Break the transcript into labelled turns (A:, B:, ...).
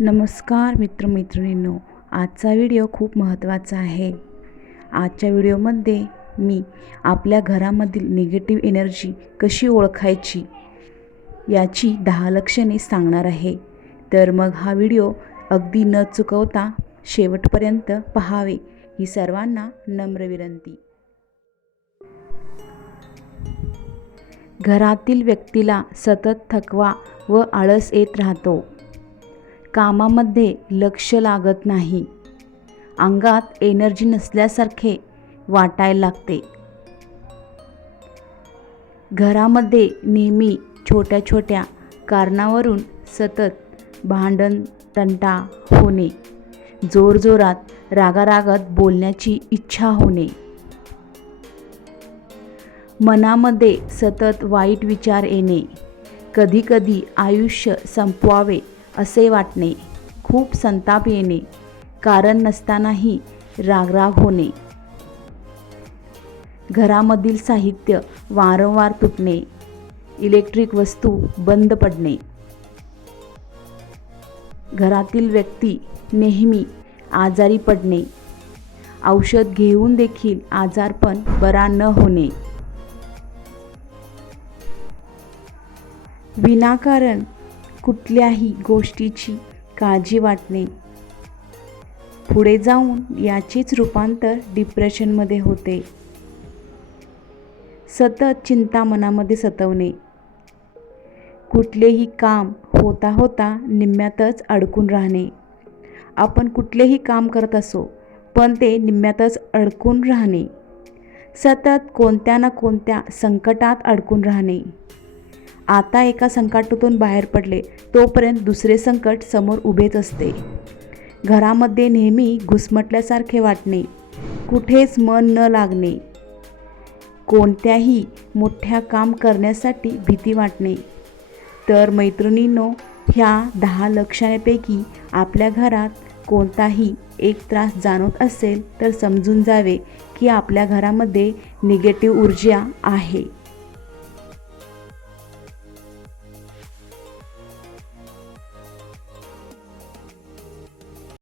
A: नमस्कार मित्रमैत्रिणींनो आजचा व्हिडिओ खूप महत्त्वाचा आहे. आजच्या व्हिडिओमध्ये मी आपल्या घरामधील निगेटिव्ह एनर्जी कशी ओळखायची याची दहा लक्षणे सांगणार आहे. तर मग हा व्हिडिओ अगदी न चुकवता शेवटपर्यंत पहावे ही सर्वांना नम्र विनंती. घरातील व्यक्तीला सतत थकवा व आळस येत राहतो. कामामध्ये लक्ष लागत नाही. अंगात एनर्जी नसल्यासारखे वाटायला लागते. घरामध्ये नेहमी छोट्या छोट्या कारणावरून सतत भांडण तंटा होणे जोरजोरात रागारागात बोलण्याची इच्छा होणे. मनामध्ये सतत वाईट विचार येणे. कधीकधी आयुष्य संपवावे. असे वाटणे खूप संताप येणे कारण नसतानाही रागराग होणे. घरामधील साहित्य वारंवार तुटणे इलेक्ट्रिक वस्तू बंद पडणे. घरातील व्यक्ती नेहमी आजारी पडणे. औषध घेऊन देखील आजारपण बरा न होणे. विनाकारण कुठल्याही गोष्टीची काळजी वाटणे पुढे जाऊन याचेच रूपांतर डिप्रेशनमध्ये होते. सतत चिंता मनामध्ये सतवणे. कुठलेही काम होता होता निम्म्यातच अडकून राहणे. आपण कुठलेही काम करत असो पण ते निम्म्यातच अडकून राहणे. सतत कोणत्या ना कोणत्या संकटात अडकून राहणे. आता एका संकटातून बाहेर पडले तोपर्यंत दुसरे संकट समोर उभेच असते. घरामध्ये नेहमी घुसमटल्यासारखे वाटणे कुठेच मन न लागणे कोणत्याही मोठ्या काम करण्यासाठी भीती वाटणे. तर मैत्रिणींनो ह्या दहा लक्षणापैकी आपल्या घरात कोणताही एक त्रास जाणवत असेल तर समजून जावे की आपल्या घरामध्ये निगेटिव्ह ऊर्जा आहे.